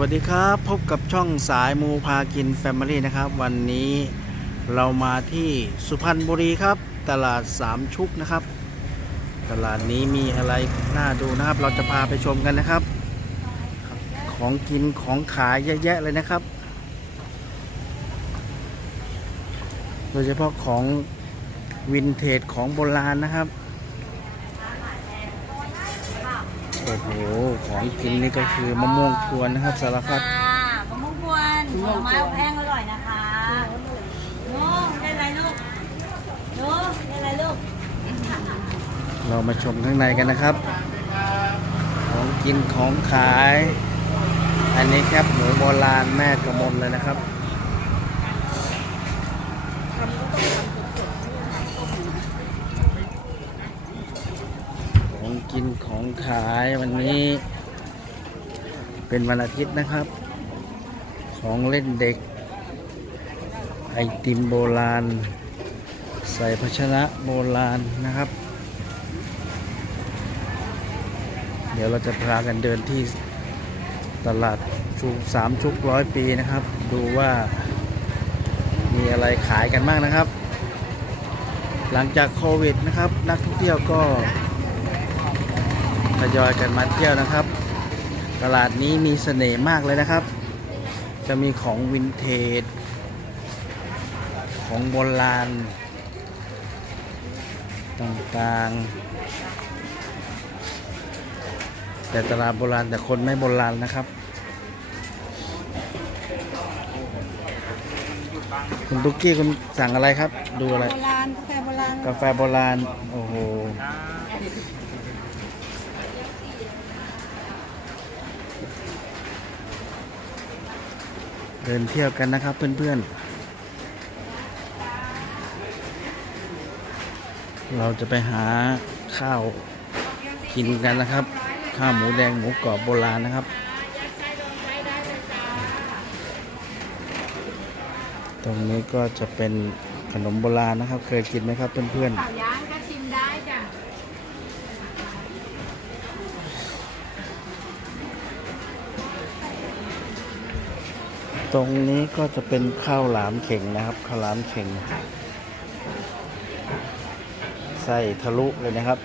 วัสดีครับ พบกับช่องสายมูพากินแฟมิลี่นะครับ วันนี้เรามาที่สุพรรณบุรีครับ ตลาดสามชุกนะครับ ตลาดนี้มีอะไรน่าดูนะครับ เราจะพาไปชมกันนะครับ ของกินของขายเยอะแยะเลยนะครับ โดยเฉพาะของวินเทจของโบราณนะครับ โอ้โห ของกินนี่ก็คือมะม่วงกวนนะครับสารพัดค่ะมะม่วงกวนผลไม้อบแห้งอร่อยนะคะโน้ได้ไรลูกโน้ได้ไรลูก เรามาชมข้างในกันนะครับ ของกินของขาย อันนี้แคบหมูโบราณแม่กระมนเลยนะครับ ของ กินของขายวันนี้ เป็นวันอาทิตย์นะครับ ของเล่นเด็ก ไอติมโบราณ ใส่ภาชนะโบราณนะครับ เดี๋ยวเราจะพากันเดินที่ตลาดชุกสามชุกร้อยปีนะครับ ดูว่ามีอะไรขายกันบ้างนะครับ หลังจากโควิดนะครับ นักท่องเที่ยวก็ ยอยกันมาเที่ยวนะครับ ตลาดนี้มีเสน่ห์มากเลยนะครับ จะมีของวินเทจ ของโบราณ ต่างๆ แต่ตลาดโบราณแต่คนไม่โบราณนะครับ คุณตุ๊กกี้คุณสั่งอะไรครับ ดูอะไร โบราณกาแฟโบราณ กาแฟโบราณ โอ้โห เดินเที่ยวกันนะครับเพื่อนๆ เราจะไปหาข้าวกินกันนะครับ ข้าวหมูแดงหมูกรอบโบราณนะครับ ตรงนี้ก็จะเป็นขนมโบราณนะครับ เคยกินไหมครับเพื่อนๆ ตรงนี้ก็จะเป็นข้าวหลามเข่งนะครับ ข้าวหลามเข่งไส้ทะลุเลยนะครับ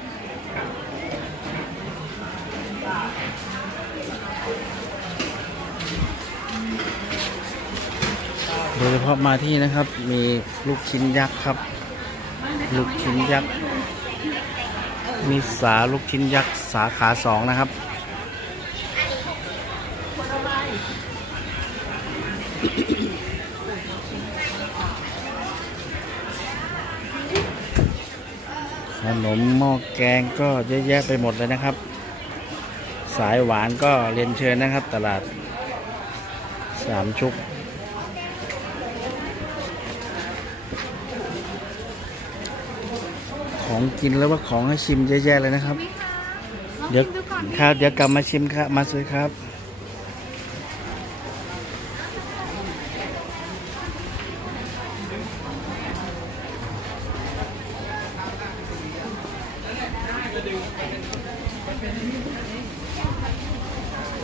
โดยเฉพาะมาที่นะครับมีลูกชิ้นยักษ์ครับ ลูกชิ้นยักษ์ มีสาลูกชิ้นยักษ์สาขาสองนะครับ นมหม้อแกงก็เยอะแยะไปหมดเลยนะครับ สายหวานก็เรียนเชิญนะครับ ตลาดสามชุกของกินแล้วว่าของให้ชิมเยอะแยะเลยนะครับ เดี๋ยวครับเดี๋ยวกลับมาชิมครับมาซื้อครับ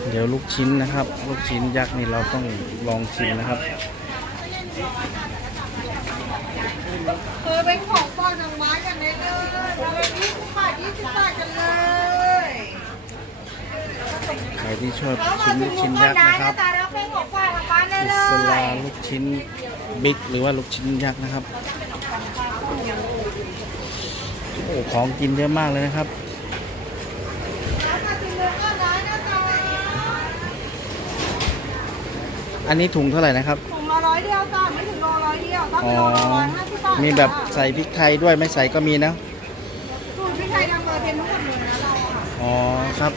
เดี๋ยวลูกชิ้นนะครับ ลูกชิ้นยักษ์นี่เราต้องลองชิมนะครับเคยเป็นของฝากนางไม้กันได้เลยเอาไปยี่สิบบาทยี่สิบบาทกันเลยใครที่ชอบชิมถึลูกชิ้นยักษ์นะครับอิสลาลูกชิ้นบิ๊กหรือว่าลูกชิ้นยักษ์นะครับโอ้ของกินเยอะมากเลยนะครับ แล้วมาถึงมุกก็ได้นะจ๊ะ อันนี้ถุงเท่าไหร่นะครับ ถุงละร้อยเดียวจ้ะไม่ถึงโลร้อยเดียวถ้าอ๋เป็อนโลละร้อยห้าสิบบาทมีแบบใส่พริกไทยด้วยไม่ใส่ก็มีนะสูตรพริกไทยดำเบอร์เทนทั้งหมดเลยนะเราอะอ๋อครับ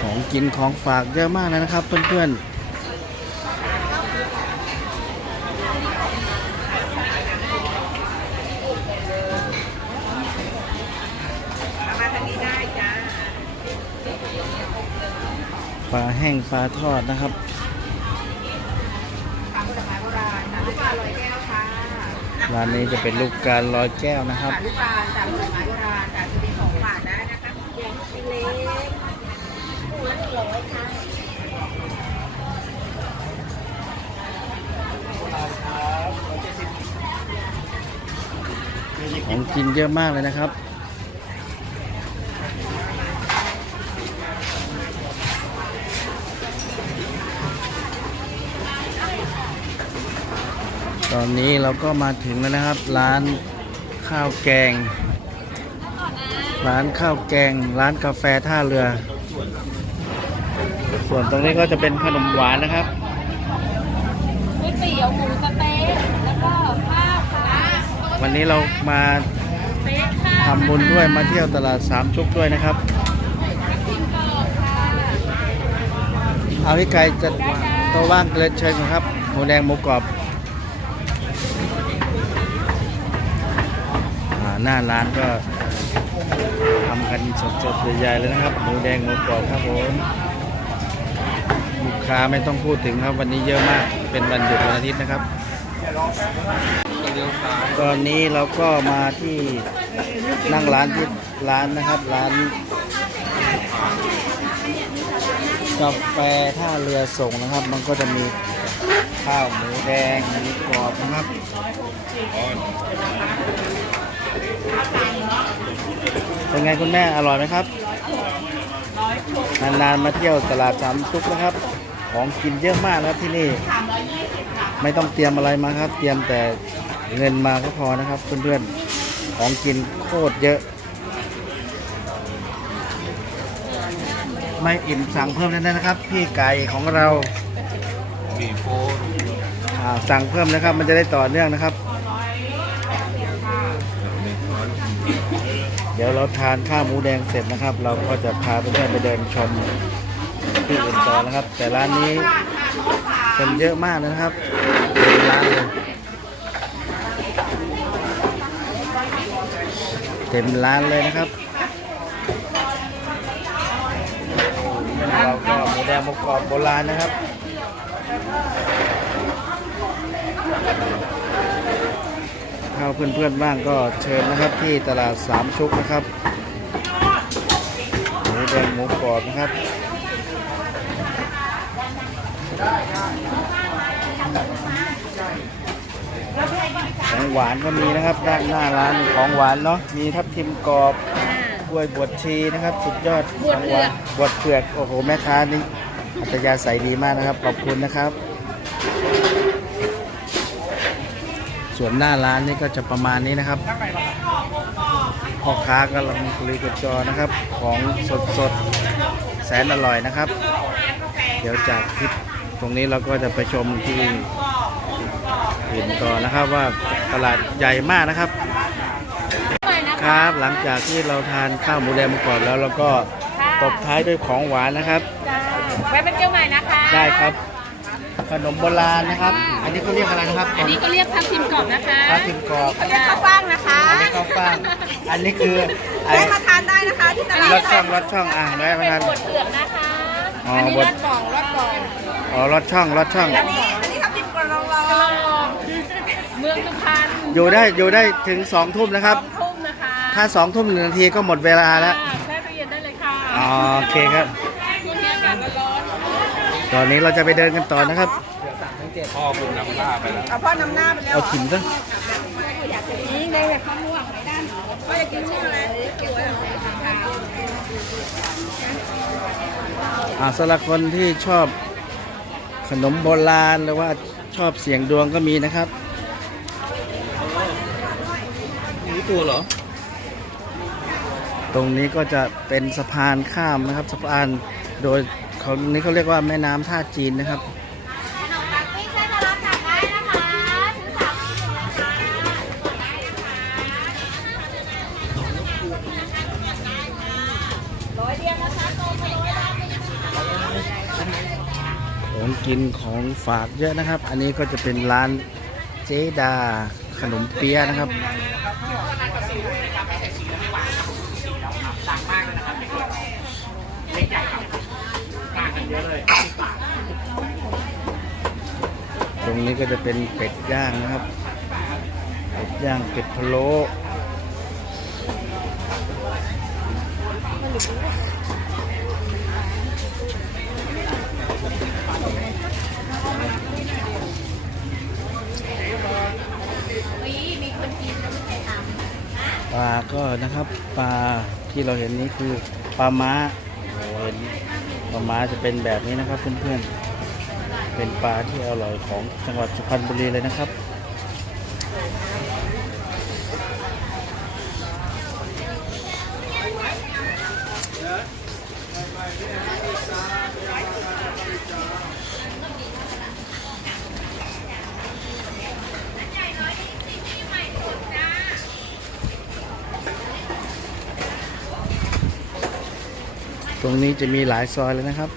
ของกินของฝากเยอะมากเลยนะครับ เพื่อนๆ ลาแห้งปลาทอดนะครับร้านนี้จะเป็นลูกการลอยแก้วนะครับลูกตาลจากผลไม้โบราณจากจะเป็นของฝากได้นะคะแกงเล็กหัวหลอยค่ะของกินเยอะมากเลยนะครับ อนนี้เราก็มาถึงแล้วนะครับ ร้านข้าวแกง ร้านข้าวแกง ร้านกาแฟท่าเรือ ส่วนตรงนี้ก็จะเป็นขนมหวานนะครับก๋วยเตี๋ยวหมูสะเต๊ะแล้วก็ข้าวค่ะวันนี้เรามาทำบุญด้วยมาเที่ยวตลาดสามชุกด้วยนะครับเอาพี่ไก่จะตัวว่างเลยเชิญครับหมูแดงหมูกรอบอ่า หน้าร้านก็ทำกันสดๆใหญ่ๆเลยนะครับหมูแดงหมูกรอบครับผมลูกค้าไม่ต้องพูดถึงครับวันนี้เยอะมากเป็นวันหยุดวันอาทิตย์นะครับ ตอนนี้เราก็มาที่นั่งร้านที่ร้านนะครับร้านกาแฟท่าเรือส่งนะครับ มันก็จะมีข้าวหมูแดงหมูกรอบนะครับ เป็นไงคุณแม่อร่อยไหมครับนานๆมาเที่ยวตลาดสามซุกนะครับ ของกินเยอะมากนะครับที่นี่ ไม่ต้องเตรียมอะไรมาครับ เตรียมแต่เงินมาก็พอนะครับเพื่อนๆของกินโคตรเยอะ ไม่อิ่มสั่งเพิ่มได้นะครับ พี่ไก่ของเราอ่าสั่งเพิ่มนะครับ มันจะได้ต่อเนื่องนะครับ เดี๋ยวเราทานข้าวหมูแดงเสร็จนะครับ เราก็จะพาเพื่อนๆไปเดินชมที่อื่นต่อนะครับ แต่ร้านนี้คนเยอะมากเลยนะครับเป็นร้านเลยเต็มร้านเลยนะครับเราก็หมูแดงหมูกรอบโบราณนะครับ ถ้า เพื่อนๆบ้างก็เชิญนะครับที่ตลาดสามชุกนะครับหมูแดงหมูกรอบนะครับของหวานก็มีนะครับด้านหน้าร้านของหวานเนาะมีทับทิมกรอบกล้วยบวชชีนะครับ สุดยอดของหวานบวชเผือกโอ้โหแม่ค้านี่อัตยาใสยดีมากนะครับขอบคุณนะครับ ส่วนหน้าร้านนี่ก็จะประมาณนี้นะครับพ่อค้ากำลังคุยกับจอนะครับ ของสดสดๆแสนอร่อยนะครับ เดี๋ยวจากคลิปตรงนี้เราก็จะไปชมที่อื่นต่อนะครับว่าตลาดใหญ่มากนะครับ ครับหลังจากที่เราทานข้าวหมูแดงมาก่อนแล้วเราก็ตบท้ายด้วยของหวานนะครับไว้เป็นเจ้าใหม่นะคะ ได้ครับ ขนมโบราณนะครับ อันนี้เขาเรียกอะไรนะครับอันนี้ก็เรียกทับทิมกรอบนะคะข้าวทิมกรอบๆเรียกข้าวฟ่างนะคะอันนี้ข้าวฟ่างอันนี้คือไอ้ได้มาทานได้นะคะที่ตลาดรสช่องรสช่องอะได้ไหมเป็นครับบดเผือกนะคะ อ๋ออันนี้บรดสกล่องรสกล่องอ๋อรสช่องรสช่อง อันนี้อันนี้ทับทิมกระลองรอกล่องเมืองสุพรรณอยู่ได้อยู่ได้ถึงสองทุ่มนะครับ สองทุ่มนะคะถ้าสองทุ่มหนึ่งนาทีก็หมดเวลาแล้ว ค่ะแช่ตู้เย็นได้เลยค่ะอ๋อโอเคครับ ช่วงนี้อากาศร้อน ตอนนี้เราจะไปเดินกันต่อนะครับเอาพ่อนำหน้าไปแล้วเอาขิมซะนี่ได้เลยข้าวม่วงไหนด้านว่าจะกินชื่ออะไรเกี่ยวกับอะไรคะอ่าสำหรับคนที่ชอบขนมโบราณหรือว่าชอบเสียงดวงก็มีนะครับรู้ตัวเหรอ ตรงนี้ก็จะเป็นสะพานข้ามนะครับ สะพานโดย เขานี้เขาเรียกว่าแม่น้ำท่าจีนนะครับของกินของฝากเยอะนะครับ อันนี้ก็จะเป็นร้านเจดาขนมเปี๊ยะนะครับ ตรงนี้ก็จะเป็นเป็ดย่างนะครับโอ้บย่างเป็ดพะโล้ปลาก็นะครับปลาที่เราเห็นนี้คือปลาม้า ปลาม้าจะเป็นแบบนี้นะครับเพื่อนๆ เป็นปลาที่อร่อยของจังหวัดสุพรรณบุรีเลยนะครับ ตรงนี้จะมีหลายซอยเลยนะครับ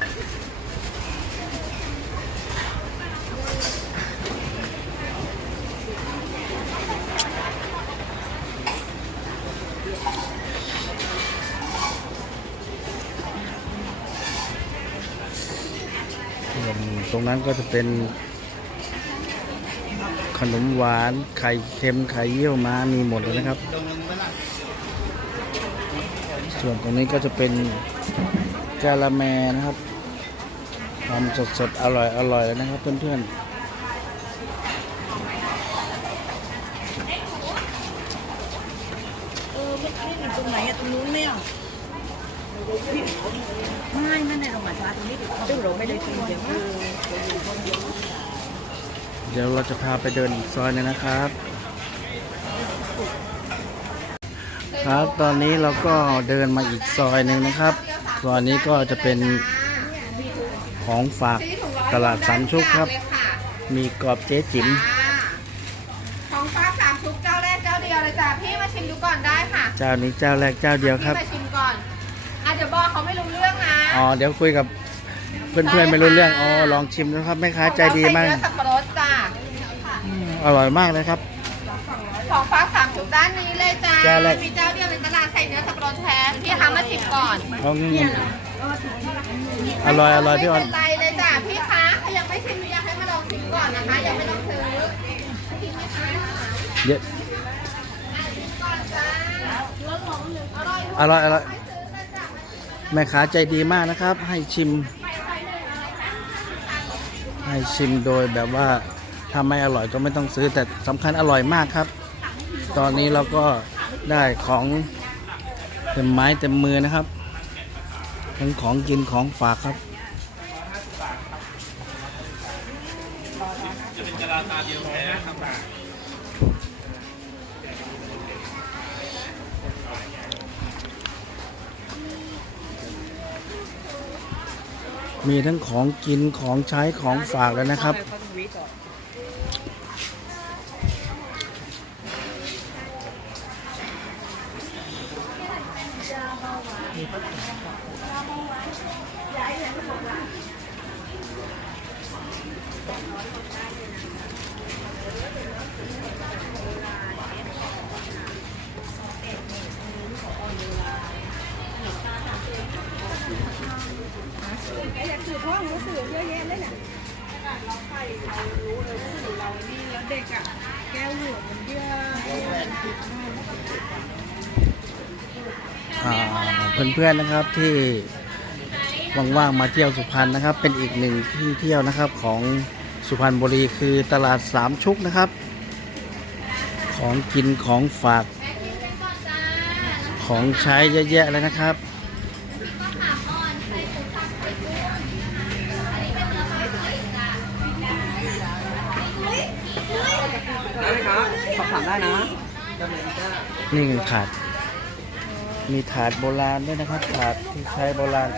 ส่วนตรงนั้นก็จะเป็นขนมหวานไข่เค็มไข่เยี่ยวม้ามีหมดเลยนะครับ ส่วนตรงนี้ก็จะเป็น กาละแมนะครับทำสดสดๆอร่อยอร่อยเลยนะครับเพื่อนเออไม่ไม่เห็นตรงไหนอะตรงนู้นไม่อะไม่ไม่ในโรงพยาบาลตรงนี้ตึ้งเราไม่ได้กินเดี๋ยวๆเดี๋ยวเราจะพาไปเดินอีกซอยหนึงนะครับ ครับตอนนี้เราก็เดินมาอีกซอยหนึ่งนะครับ ซอยนี้ก็จะเป็นของฝากตลาดสามชุกครับ มีกรอบเจ๊จิ๋มของฟ้าสามชุกเจ้าแรกเจ้าเดียวเลยจ้ะพี่มาชิมดูก่อนได้ค่ะเจ้านี้เจ้าแรกเจ้าเดียวครับพี่มาชิมก่อนอะเดี๋ยวบอกเขาไม่รู้เรื่องนะอ๋อเดี๋ยวคุยกับเพื่อนๆไม่รู้เรื่องอ๋อลองชิมนะครับแม่ค้าใจดีมากเนื้อสับปะรดจ้ะอร่อยมากเลยครับ ของฟ้าสามชุก ด้านนี้เลยจ้าเจ้าแรกมีเจ้าเดียวในตลาดใส่เนื้อสับปะรดแท้พี่คะมาชิมก่อนเอาอร่อยอร่อยพี่ออน ไม่เป็นไรเลยจ้ะพี่คะถ้ายังไม่ชิมอยากให้มาลองชิมก่อนนะคะ ยังไม่ต้องซื้อชิมไหมคะเดี๋ยวก่อนจ้าอร่อยอร่อยอร่อยแม่ค้าใจดีมากนะครับ ให้ชิม ให้ชิมโดยแบบว่าถ้าไม่อร่อยก็ไม่ต้องซื้อแต่สำคัญอร่อยมากครับ ตอนนี้เราก็ได้ของเต็มไม้เต็มมือนะครับ ทั้งของกินของฝากครับมีทั้งของกินของใช้ของฝากแล้วนะครับ เพื่อนๆนะครับที่ว่างๆมาเที่ยวสุพรรณนะครับ เป็นอีกหนึ่งที่เที่ยวนะครับของสุพรรณบุรีคือตลาดสามชุกนะครับ ของกินของฝากของใช้เยอะแยะเลยนะครับได้ครับสอบถามได้นะนี่คือถาด มีถาดโบราณด้วยนะครับ ถาดที่ใช้โบราณ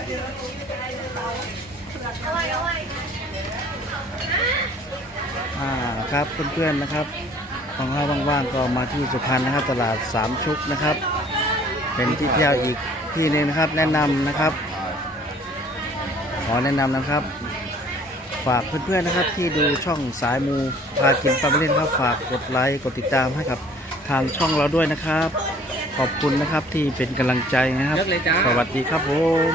อ่าครับเพื่อนๆนะครับของห้าว่างๆก็มาที่สุพรรณนะครับ ตลาดสามชุกนะครับ เป็นที่เที่ยวอีกที่หนึงนะครับ แนะนำนะครับ ขอแนะนำนะครับ ฝากเพื่อนๆนะครับ ที่ดูช่องสายมูพากินฟาร์มเล่นครับฝากกดไลค์กดติดตามให้กับทางช่องเราด้วยนะครับ ขอบคุณนะครับที่เป็นกำลังใจนะครับเลือกเลยจ้าสวัสดีครับผม